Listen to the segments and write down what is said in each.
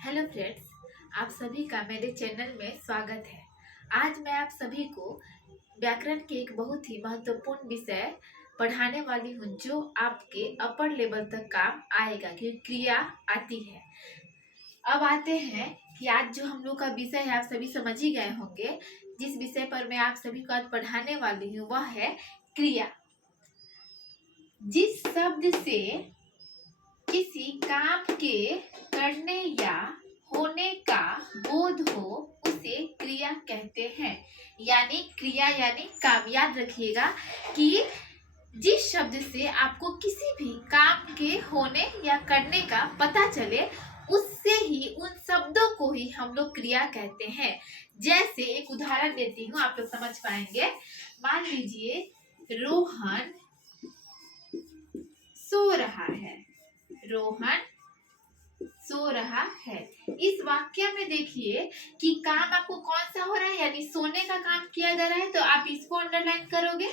Hello friends, आप सभी का मेरे चैनल में स्वागत है। आज मैं आप सभी को व्याकरण के एक बहुत ही महत्वपूर्ण विषय पढ़ाने वाली हूँ जो आपके अपर लेवल तक काम आएगा क्योंकि क्रिया आती है। अब आते हैं कि आज जो हम लोग का विषय है आप सभी समझ ही गए होंगे। जिस विषय पर मैं आप सभी को आज पढ़ाने वाली हूँ वह है क्रिया। जिस शब्द से किसी काम के करने या होने का बोध हो उसे क्रिया कहते हैं। यानी क्रिया यानी काम। याद रखिएगा कि जिस शब्द से आपको किसी भी काम के होने या करने का पता चले उससे ही उन शब्दों को ही हम लोग क्रिया कहते हैं। जैसे एक उदाहरण देती हूँ, आप लोग समझ पाएंगे। मान लीजिए रोहन सो रहा है। रोहन सो रहा है। इस वाक्य में देखिए कि काम आपको कौन सा हो रहा है, यानी सोने का काम किया जा रहा है, तो आप इसको अंडरलाइन करोगे।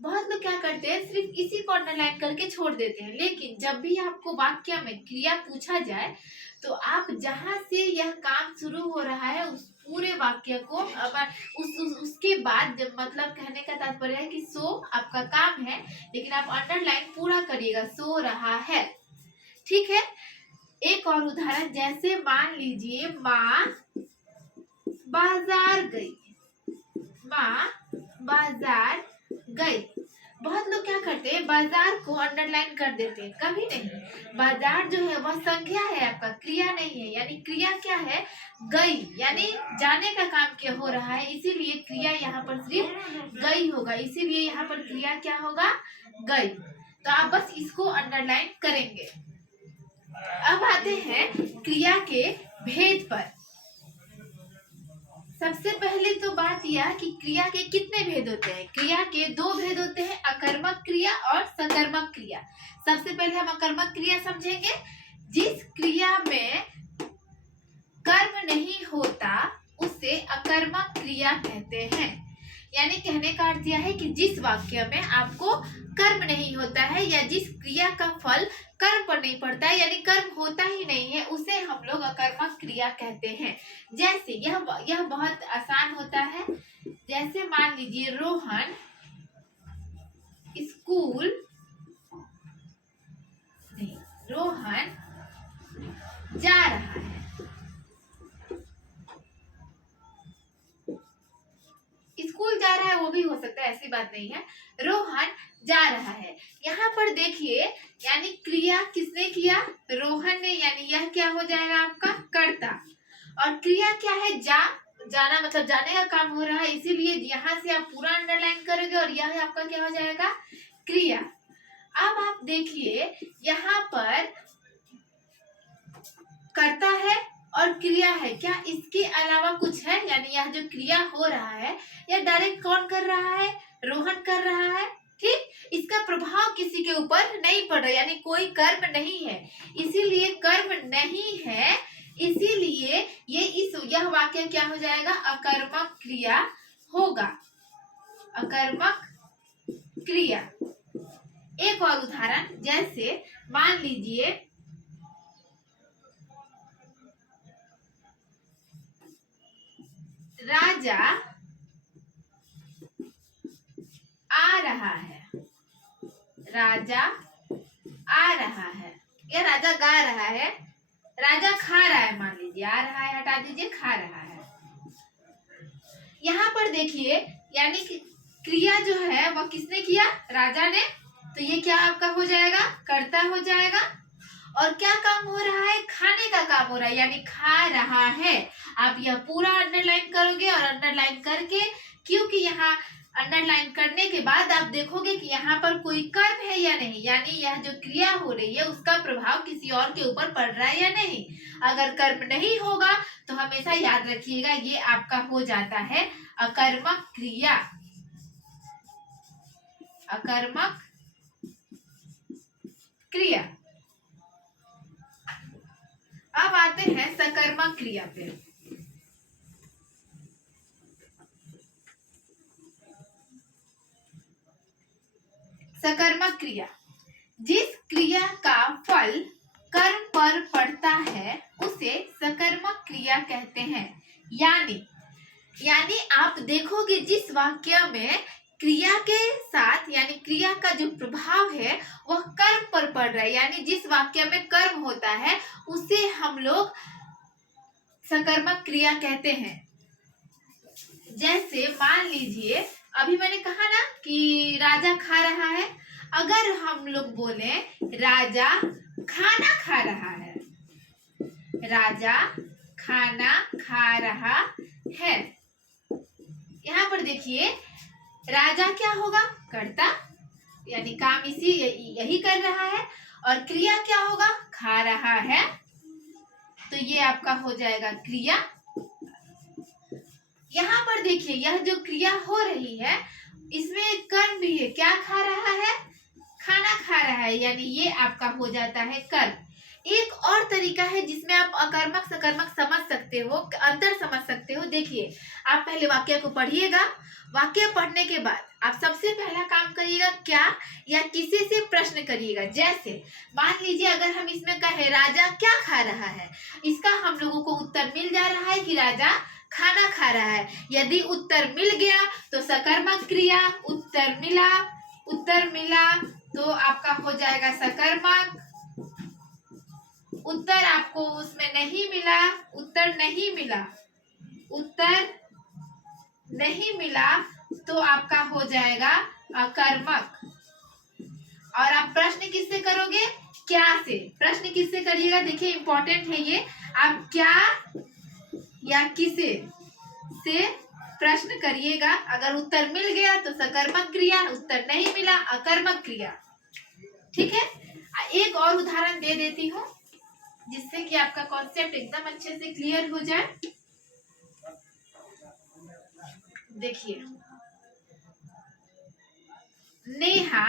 बहुत लोग क्या करते हैं, सिर्फ इसी को अंडरलाइन करके छोड़ देते हैं। लेकिन जब भी आपको वाक्य में क्रिया पूछा जाए तो आप जहां से यह काम शुरू हो रहा है उस पूरे वाक्य को उसके बाद जब मतलब कहने का तात्पर्य है कि सो आपका काम है, लेकिन आप अंडरलाइन पूरा करिएगा, सो रहा है। ठीक है। एक और उदाहरण, जैसे मान लीजिए माँ बाजार गई। माँ बाजार गई। बहुत लोग क्या करते हैं, बाजार को अंडरलाइन कर देते हैं। कभी नहीं। बाजार जो है वह संख्या है, आपका क्रिया नहीं है। यानी क्रिया क्या है, गई, यानी जाने का काम क्या हो रहा है, इसीलिए क्रिया यहाँ पर सिर्फ गई होगा। इसीलिए यहाँ पर क्रिया क्या होगा, गई। तो आप बस इसको अंडरलाइन करेंगे। अब आते हैं क्रिया के भेद पर। सबसे पहले तो बात यह कि क्रिया के कितने भेद होते हैं। क्रिया के दो भेद होते हैं, अकर्मक क्रिया और सकर्मक क्रिया। सबसे पहले हम अकर्मक क्रिया समझेंगे। जिस क्रिया में कर्म नहीं होता उसे अकर्मक क्रिया कहते हैं। यानी कहने का अर्थ यह है कि जिस वाक्य में आपको कर्म नहीं होता है या जिस क्रिया का फल कर्म पर नहीं पड़ता है, यानी कर्म होता ही नहीं है, उसे हम लोग अकर्मक क्रिया कहते हैं। जैसे यह बहुत आसान होता है। जैसे मान लीजिए रोहन स्कूल नहीं, रोहन जा रहा है। स्कूल जा रहा है वो भी हो सकता है, ऐसी बात नहीं है। रोहन जा रहा है। यहाँ पर देखिए, यानी क्रिया किसने किया, रोहन ने, यानी यह क्या हो जाएगा आपका कर्ता। और क्रिया क्या है, जाना, मतलब जाने का काम हो रहा है, इसीलिए यहाँ से आप पूरा अंडरलाइन करोगे और यह आपका क्या हो जाएगा, क्रिया। अब आप देखिए यहाँ पर कर्ता है और क्रिया है, क्या इसके अलावा कुछ है, यानी यह जो क्रिया हो रहा है यह डायरेक्ट कौन कर रहा है, रोहन कर रहा है। ठीक, इसका प्रभाव किसी के ऊपर नहीं पड़ रहा, यानी कोई कर्म नहीं है, इसीलिए कर्म नहीं है, इसीलिए यह वाक्य क्या हो जाएगा, अकर्मक क्रिया होगा। अकर्मक क्रिया। एक और उदाहरण, जैसे मान लीजिए राजा आ रहा है। राजा आ रहा है या राजा गा रहा है। राजा खा रहा है, मान लीजिए, आ रहा है हटा दीजिए, खा रहा है। यहाँ पर देखिए, यानी कि क्रिया जो है वह किसने किया, राजा ने, तो ये क्या आपका हो जाएगा, कर्ता हो जाएगा। और क्या काम हो रहा है, खाने का काम हो रहा है, यानी खा रहा है। आप यह पूरा अंडरलाइन करोगे और अंडरलाइन करके, क्योंकि यहाँ अंडरलाइन करने के बाद आप देखोगे कि यहाँ पर कोई कर्म है या नहीं, यानी यह जो क्रिया हो रही है उसका प्रभाव किसी और के ऊपर पड़ रहा है या नहीं। अगर कर्म नहीं होगा तो हमेशा याद रखिएगा ये आपका हो जाता है अकर्मक क्रिया। अकर्मक क्रिया। अब आते हैं सकर्मक क्रिया पे। सकर्मक क्रिया, जिस क्रिया का फल कर्म पर पड़ता है उसे सकर्मक क्रिया कहते हैं। यानी आप देखोगे जिस वाक्य में क्रिया के साथ यानी क्रिया का जो प्रभाव है वह कर्म पर पड़ रहा है, यानी जिस वाक्य में कर्म होता है उसे हम लोग सकर्मक क्रिया कहते हैं। जैसे मान लीजिए अभी मैंने कहा ना कि राजा खा रहा है, अगर हम लोग बोले राजा खाना खा रहा है, राजा खाना खा रहा है, यहाँ पर देखिए राजा क्या होगा, कर्ता, यानी काम यही कर रहा है, और क्रिया क्या होगा, खा रहा है, तो ये आपका हो जाएगा क्रिया। यहाँ पर देखिए यह जो क्रिया हो रही है इसमें एक कर्म भी है, क्या खा रहा है, खाना खा रहा है, यानी ये आपका हो जाता है कर्म। एक और तरीका है जिसमें आप अकर्मक सकर्मक समझ सकते हो, अंतर समझ सकते हो। देखिए आप पहले वाक्य को पढ़िएगा, वाक्य पढ़ने के बाद आप सबसे पहला काम करिएगा क्या या किसी से प्रश्न करिएगा। जैसे मान लीजिए अगर हम इसमें कहे राजा क्या खा रहा है, इसका हम लोगों को उत्तर मिल जा रहा है कि राजा खाना खा रहा है। यदि उत्तर मिल गया तो सकर्मक क्रिया, उत्तर मिला तो आपका हो जाएगा सकर्मक। उत्तर आपको उसमें नहीं मिला, उत्तर नहीं मिला तो आपका हो जाएगा अकर्मक। और आप प्रश्न किससे करोगे, क्या से। प्रश्न किससे करिएगा, देखिए इंपॉर्टेंट है ये, आप क्या या किसे से प्रश्न करिएगा। अगर उत्तर मिल गया तो सकर्मक क्रिया, उत्तर नहीं मिला अकर्मक क्रिया। ठीक है, एक और उदाहरण दे देती हूँ जिससे कि आपका कॉन्सेप्ट एकदम अच्छे से क्लियर हो जाए। देखिए नेहा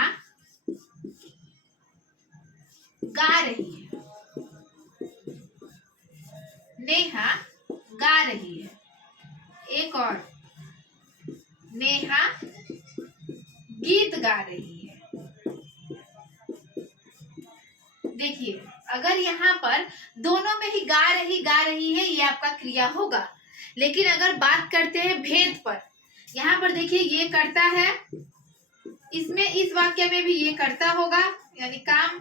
गा रही है, नेहा गा रही है। एक और नेहा गीत गा रही है। देखिए अगर यहाँ पर दोनों में ही गा रही है ये आपका क्रिया होगा। लेकिन अगर बात करते हैं भेद पर, यहाँ पर देखिए ये करता है, इसमें इस वाक्य में भी ये करता होगा, यानी काम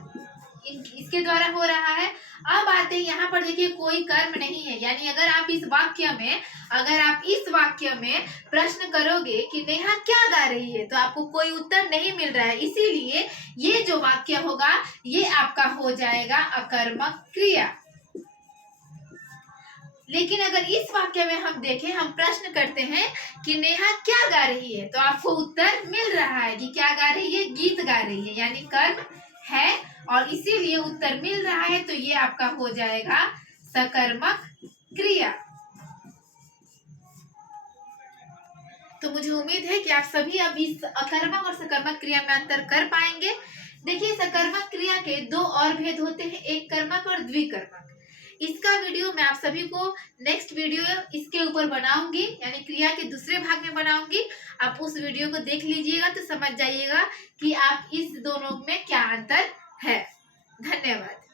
इसके द्वारा हो रहा है। अब आते हैं यहाँ पर देखिए कोई कर्म नहीं है, यानी अगर आप इस वाक्य में प्रश्न करोगे कि नेहा क्या गा रही है तो आपको कोई उत्तर नहीं मिल रहा है, इसीलिए ये जो वाक्य होगा ये आपका हो जाएगा अकर्मक क्रिया। लेकिन अगर इस वाक्य में हम देखें, हम प्रश्न करते हैं कि नेहा क्या गा रही है तो आपको उत्तर मिल रहा है कि क्या गा रही है, गीत गा रही है, यानी कर्म है और इसीलिए उत्तर मिल रहा है, तो ये आपका हो जाएगा सकर्मक क्रिया। तो मुझे उम्मीद है कि आप सभी अब इस अकर्मक और सकर्मक क्रिया में अंतर कर पाएंगे। देखिए सकर्मक क्रिया के दो और भेद होते हैं, एक कर्मक और द्विकर्मक। इसका वीडियो मैं आप सभी को नेक्स्ट वीडियो इसके ऊपर बनाऊंगी, यानी क्रिया के दूसरे भाग में बनाऊंगी। आप उस वीडियो को देख लीजिएगा तो समझ जाइएगा कि आप इस दोनों में क्या अंतर है। धन्यवाद।